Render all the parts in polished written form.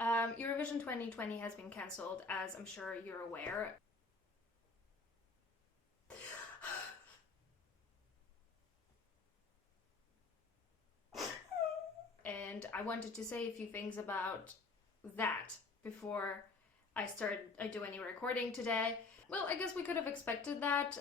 Eurovision 2020 has been cancelled, as I'm sure you're aware. And I wanted to say a few things about that before I do any recording today. Well, I guess we could have expected that.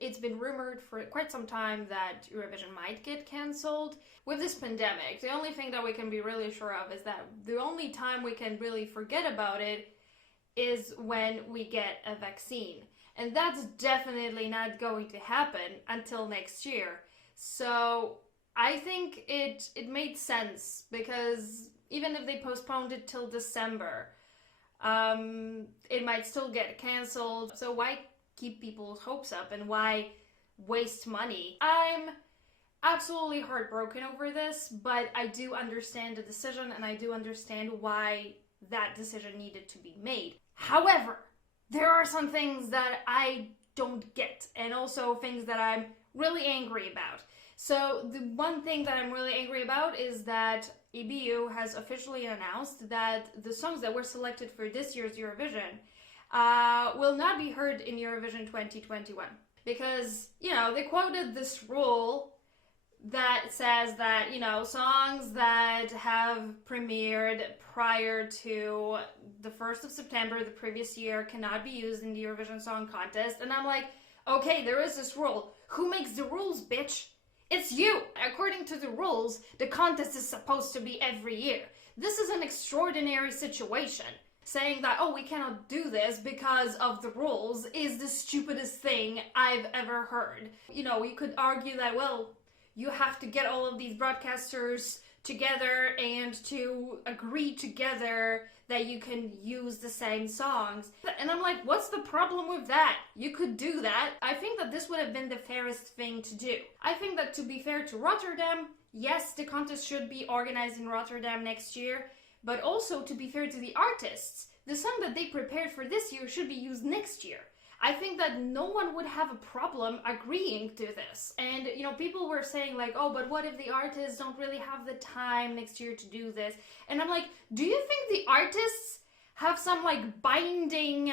It's been rumored for quite some time that Eurovision might get cancelled. With this pandemic, the only thing that we can be really sure of is that the only time we can really forget about it is when we get a vaccine. And that's definitely not going to happen until next year. So I think it made sense, because even if they postponed it till December, it might still get cancelled. So why keep people's hopes up and why waste money? I'm absolutely heartbroken over this, but I do understand the decision and I do understand why that decision needed to be made. However, there are some things that I don't get, and also things that I'm really angry about. So the one thing that I'm really angry about is that EBU has officially announced that the songs that were selected for this year's Eurovision will not be heard in Eurovision 2021. Because, they quoted this rule that says that, songs that have premiered prior to the 1st of September the previous year cannot be used in the Eurovision Song Contest. And I'm like, okay, there is this rule. Who makes the rules, bitch? It's you! According to the rules, the contest is supposed to be every year. This is an extraordinary situation. Saying that, oh, we cannot do this because of the rules is the stupidest thing I've ever heard. We could argue that, well, you have to get all of these broadcasters together and to agree together that you can use the same songs. And I'm like, what's the problem with that? You could do that. I think that this would have been the fairest thing to do. I think that, to be fair to Rotterdam, yes, the contest should be organized in Rotterdam next year, but also, to be fair to the artists, the song that they prepared for this year should be used next year. I think that no one would have a problem agreeing to this. And, people were saying like, oh, but what if the artists don't really have the time next year to do this? And I'm like, do you think the artists have some binding,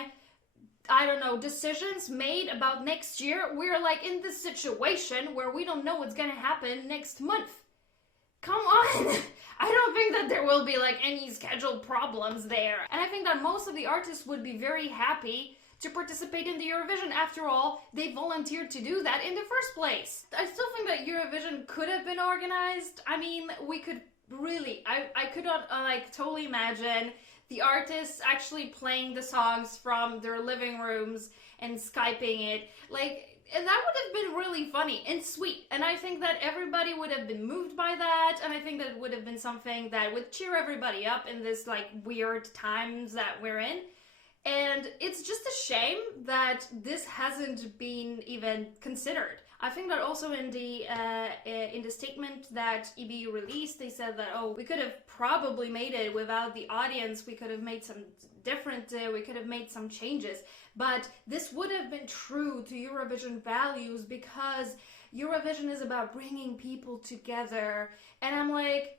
decisions made about next year? We're in this situation where we don't know what's gonna happen next month. Come on! I don't think that there will be any scheduled problems there. And I think that most of the artists would be very happy to participate in the Eurovision. After all, they volunteered to do that in the first place. I still think that Eurovision could have been organized. I mean, we could really, I could not totally imagine the artists actually playing the songs from their living rooms and Skyping it. And that would have been really funny and sweet. And I think that everybody would have been moved by that. And I think that it would have been something that would cheer everybody up in this weird times that we're in. And it's just a shame that this hasn't been even considered. I think that also in the statement that EBU released, they said that, oh, we could have probably made it without the audience. We could have made some we could have made some changes. But this would have been true to Eurovision values, because Eurovision is about bringing people together. And I'm like,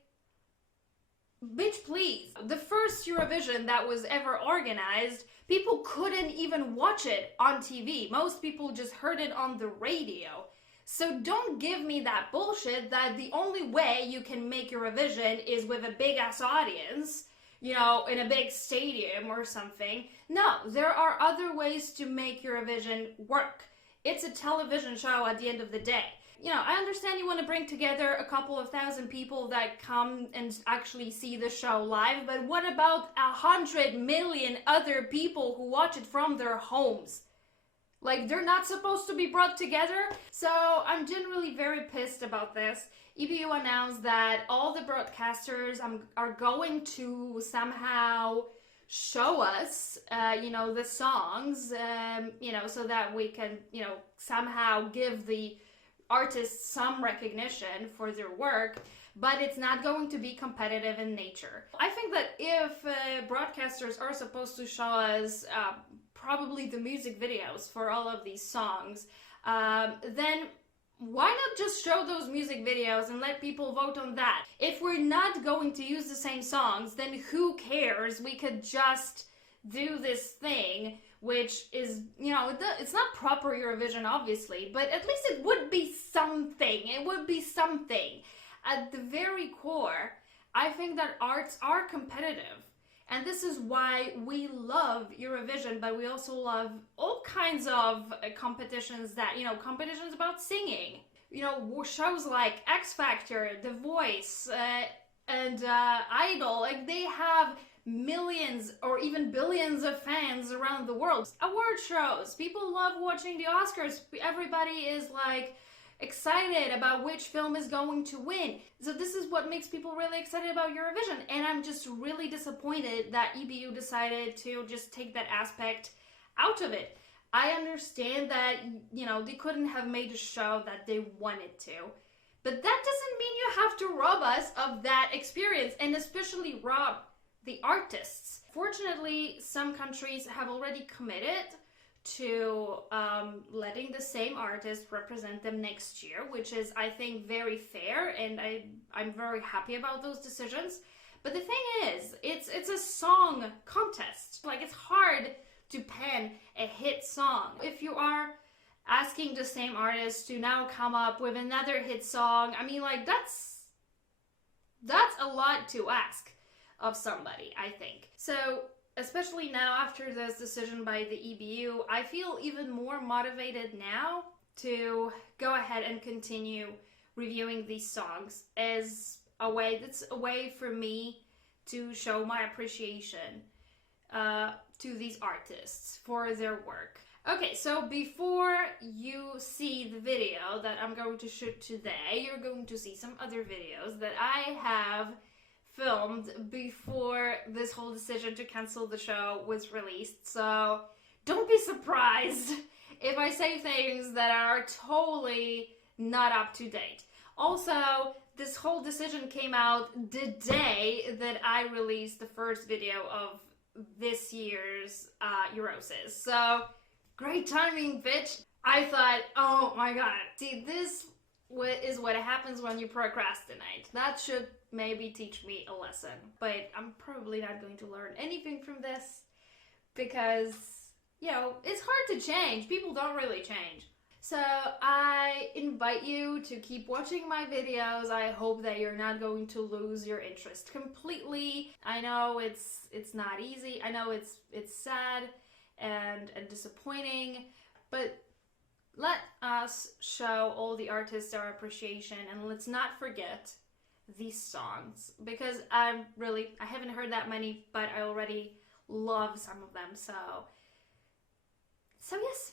bitch, please. The first Eurovision that was ever organized, people couldn't even watch it on TV. Most people just heard it on the radio. So don't give me that bullshit that the only way you can make Eurovision is with a big-ass audience, in a big stadium or something. No, there are other ways to make Eurovision work. It's a television show at the end of the day. I understand you want to bring together a couple of thousand people that come and actually see the show live, but what about 100 million other people who watch it from their homes? They're not supposed to be brought together? So I'm generally very pissed about this. EBU announced that all the broadcasters are going to somehow show us, the songs, so that we can, somehow give the artists some recognition for their work, but it's not going to be competitive in nature. I think that if broadcasters are supposed to show us probably the music videos for all of these songs, then why not just show those music videos and let people vote on that? If we're not going to use the same songs, then who cares? We could just do this thing, which is, you know, it's not proper Eurovision, obviously, but at least it would be something. It would be something. At the very core, I think that arts are competitive. And this is why we love Eurovision, but we also love all kinds of competitions that, you know, competitions about singing. You know, shows like X Factor, The Voice, and Idol, like they have millions or even billions of fans around the world. Award shows, people love watching the Oscars. Everybody is like excited about which film is going to win. So this is what makes people really excited about Eurovision, and I'm just really disappointed that EBU decided to just take that aspect out of it. I understand that, you know, they couldn't have made a show that they wanted to, but that doesn't mean you have to rob us of that experience, and especially rob the artists. Fortunately, some countries have already committed to letting the same artist represent them next year, which is, I think, very fair, and I'm very happy about those decisions. But the thing is, it's a song contest. Like, it's hard to pen a hit song. If you are asking the same artist to now come up with another hit song, I mean, like, that's a lot to ask of somebody, I think. So, especially now after this decision by the EBU, I feel even more motivated now to go ahead and continue reviewing these songs as a way, that's a way for me to show my appreciation to these artists for their work. Okay, so before you see the video that I'm going to shoot today, you're going to see some other videos that I have filmed before this whole decision to cancel the show was released, so don't be surprised if I say things that are totally not up to date. Also, this whole decision came out the day that I released the first video of this year's EUROSIS, so great timing, bitch. I thought, oh my god, see, this is what happens when you procrastinate. That should maybe teach me a lesson, but I'm probably not going to learn anything from this because, you know, it's hard to change. People don't really change. So I invite you to keep watching my videos. I hope that you're not going to lose your interest completely. I know it's not easy. I know it's sad and disappointing, but let us show all the artists our appreciation, and let's not forget these songs, because I haven't heard that many, but I already love some of them, so yes.